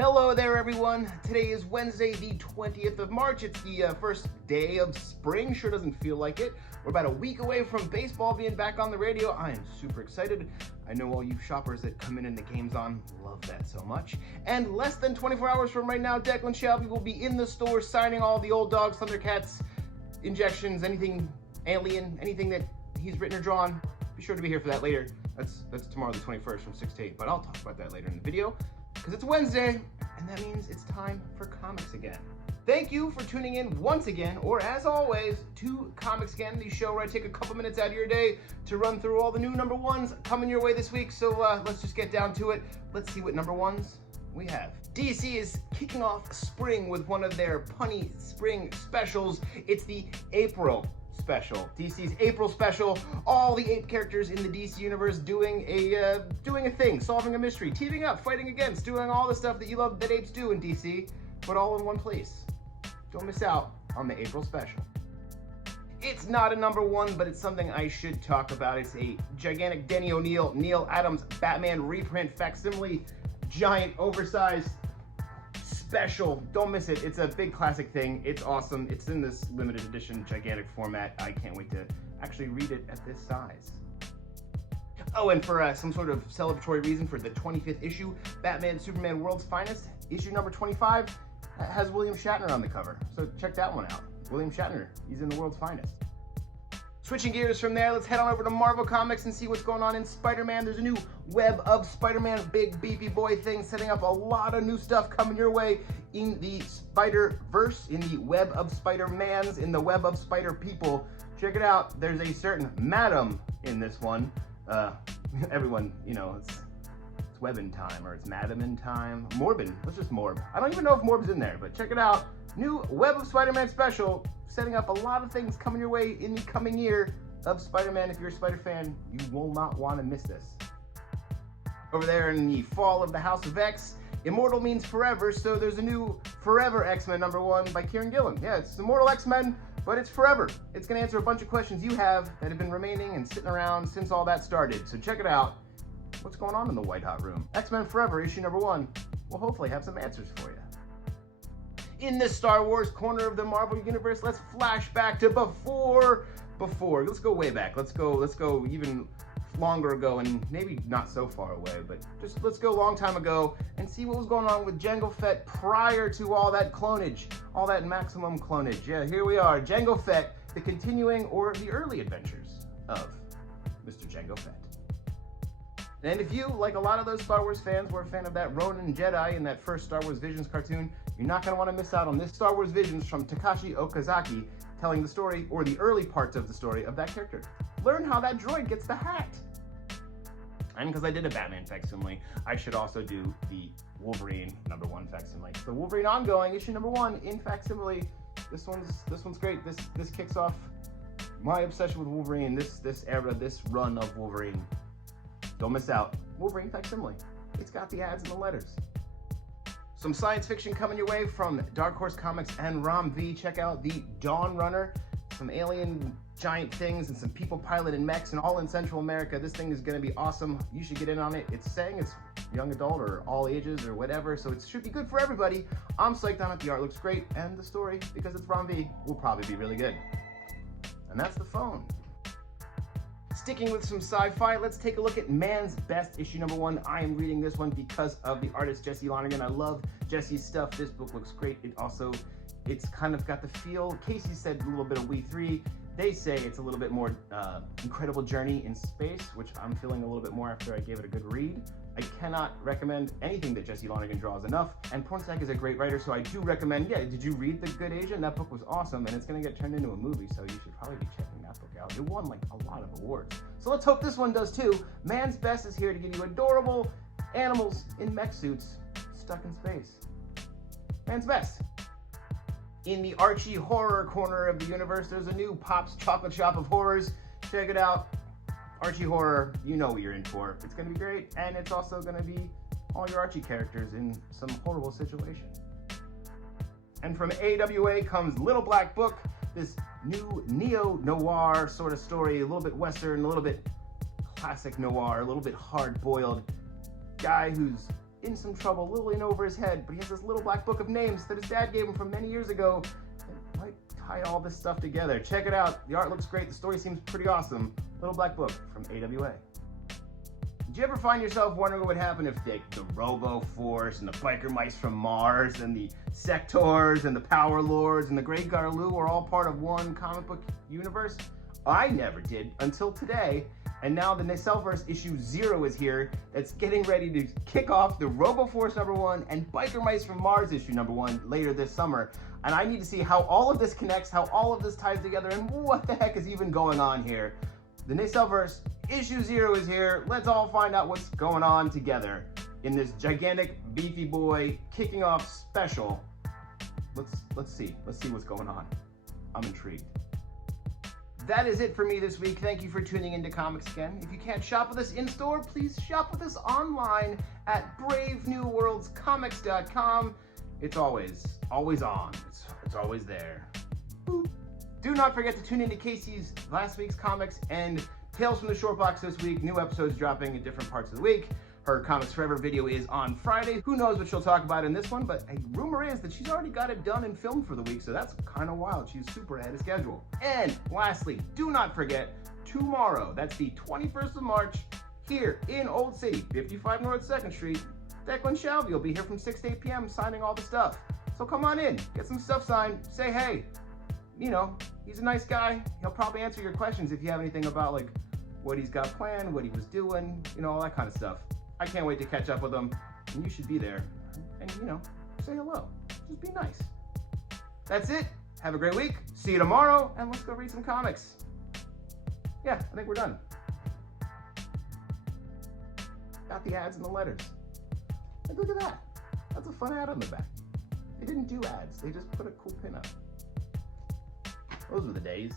Hello there, everyone. Today is Wednesday, the 20th of March. It's the first day of spring. Sure doesn't feel like it. We're about a week away from baseball being back on the radio. I am super excited. I know all you shoppers that come in and the game's on love that so much. And less than 24 hours from right now, Declan Shalvey will be in the store signing all the old dogs, Thundercats, injections, anything alien, anything that he's written or drawn. Be sure to be here for that later. That's tomorrow, the 21st, from 6 to 8. But I'll talk about that later in the video, because it's Wednesday, and that means it's time for comics again. Thank you for tuning in once again, or as always, to Comics Again, the show where I take a couple minutes out of your day to run through all the new number ones coming your way this week. So let's just get down to it. Let's see what number ones we have. DC is kicking off spring with one of their punny spring specials. It's the April special. DC's April special. All the 8 characters in the DC universe doing a thing, solving a mystery, teaming up, fighting against, doing all the stuff that you love that apes do in DC, but all in one place. Don't miss out on the April special. It's not a number one, but it's something I should talk about. It's a gigantic Denny O'Neil, Neil Adams Batman reprint facsimile, giant, oversized special. Don't miss it. It's a big classic thing. It's awesome. It's in this limited edition gigantic format. I can't wait to actually read it at this size. Oh, and for some sort of celebratory reason, for the 25th issue, Batman Superman World's Finest, issue number 25, has William Shatner on the cover. So check that one out. William Shatner, he's in the World's Finest. Switching gears from there, let's head on over to Marvel Comics and see what's going on in Spider-Man. There's a new Web of Spider-Man, big beefy boy thing, setting up a lot of new stuff coming your way in the Spider-Verse, in the Web of Spider-Mans, in the Web of Spider-People. Check it out. There's a certain Madam in this one. Everyone, you know, it's Web in time, or it's Madam in time. Morbin, let's just Morb. I don't even know if Morb's in there, but check it out. New Web of Spider-Man special, setting up a lot of things coming your way in the coming year of Spider-Man. If you're a Spider fan, you will not want to miss this. Over there in the fall of the House of X, Immortal means forever, so there's a new Forever X-Men number 1 by Kieran Gillen. Yeah, it's Immortal X-Men, but it's forever. It's going to answer a bunch of questions you have that have been remaining and sitting around since all that started. So check it out. What's going on in the White Hot Room? X-Men Forever, issue number 1. We'll hopefully have some answers for you. In this Star Wars corner of the Marvel Universe, let's flash back to before. Let's go way back. Let's go even longer ago, and maybe not so far away, but just let's go a long time ago and see what was going on with Jango Fett prior to all that clonage, all that maximum clonage. Yeah, here we are, Jango Fett, the continuing or the early adventures of Mr. Jango Fett. And if you, like a lot of those Star Wars fans, were a fan of that Ronin Jedi in that first Star Wars Visions cartoon, you're not going to want to miss out on this Star Wars Visions from Takashi Okazaki, telling the story, or the early parts of the story, of that character. Learn how that droid gets the hat. And because I did a Batman facsimile, I should also do the Wolverine number 1 facsimile. So Wolverine Ongoing, issue number 1 in facsimile. This one's great. This kicks off my obsession with Wolverine, this era, this run of Wolverine. Don't miss out. Wolverine facsimile. It's got the ads and the letters. Some science fiction coming your way from Dark Horse Comics and Rom V. Check out the Dawn Runner. Some alien giant things and some people piloting mechs, and all in Central America. This thing is going to be awesome. You should get in on it. It's saying it's young adult or all ages or whatever, so it should be good for everybody. I'm psyched on it. The art looks great, and the story, because it's Rom V, will probably be really good. And that's the phone. Sticking with some sci-fi, let's take a look at Man's Best, issue number 1. I am reading this one because of the artist Jesse Lonergan. I love Jesse's stuff. This book looks great. It's kind of got the feel. Casey said a little bit of We 3. They say it's a little bit more incredible journey in space, which I'm feeling a little bit more after I gave it a good read. I cannot recommend anything that Jesse Lonergan draws enough, and Pornsack is a great writer, so I do recommend, yeah, did you read The Good Asian? That book was awesome, and it's going to get turned into a movie, so you should probably be checking that book out. It won like a lot of awards. So let's hope this one does too. Man's Best is here to give you adorable animals in mech suits stuck in space. Man's Best. In the Archie horror corner of the universe, there's a new Pop's Chocolate Shop of Horrors. Check it out. Archie horror, you know what you're in for. It's going to be great, and it's also going to be all your Archie characters in some horrible situation. And from AWA comes Little Black Book, this new neo-noir sort of story, a little bit Western, a little bit classic noir, a little bit hard-boiled guy who's in some trouble, a little in over his head, but he has this little black book of names that his dad gave him from many years ago that might tie all this stuff together. Check it out. The art looks great. The story seems pretty awesome. Little black book from AWA. Did you ever find yourself wondering what would happen if the Robo Force and the Biker Mice from Mars and the Sectors and the Power Lords and the Great Garloo were all part of one comic book universe? I never did until today, and now the Nacellverse issue 0 is here. That's getting ready to kick off the Robo Force #1 and Biker Mice from Mars issue #1 later this summer. And I need to see how all of this connects, how all of this ties together, and what the heck is even going on here. The Nacellverse issue 0 is here. Let's all find out what's going on together in this gigantic beefy boy kicking off special. Let's see what's going on. I'm intrigued. That is it for me this week. Thank you for tuning into Comics Again. If you can't shop with us in store, please shop with us online at bravenewworldscomics.com. It's always on. It's always there. Boop. Do not forget to tune into Casey's last week's comics and Tales from the Short Box this week. New episodes dropping in different parts of the week. Her Comics Forever video is on Friday. Who knows what she'll talk about in this one, but a rumor is that she's already got it done and filmed for the week, so that's kind of wild. She's super ahead of schedule. And lastly, do not forget, tomorrow, that's the 21st of March, here in Old City, 55 North 2nd Street, Declan Shalvey will be here from 6 to 8 p.m. signing all the stuff. So come on in, get some stuff signed, say hey. You know, he's a nice guy. He'll probably answer your questions if you have anything about like what he's got planned, what he was doing, you know, all that kind of stuff. I can't wait to catch up with him, and you should be there. And, you know, say hello. Just be nice. That's it. Have a great week. See you tomorrow, and let's go read some comics. Yeah, I think we're done. Got the ads and the letters. Like, look at that. That's a fun ad on the back. They didn't do ads. They just put a cool pin up. Those were the days.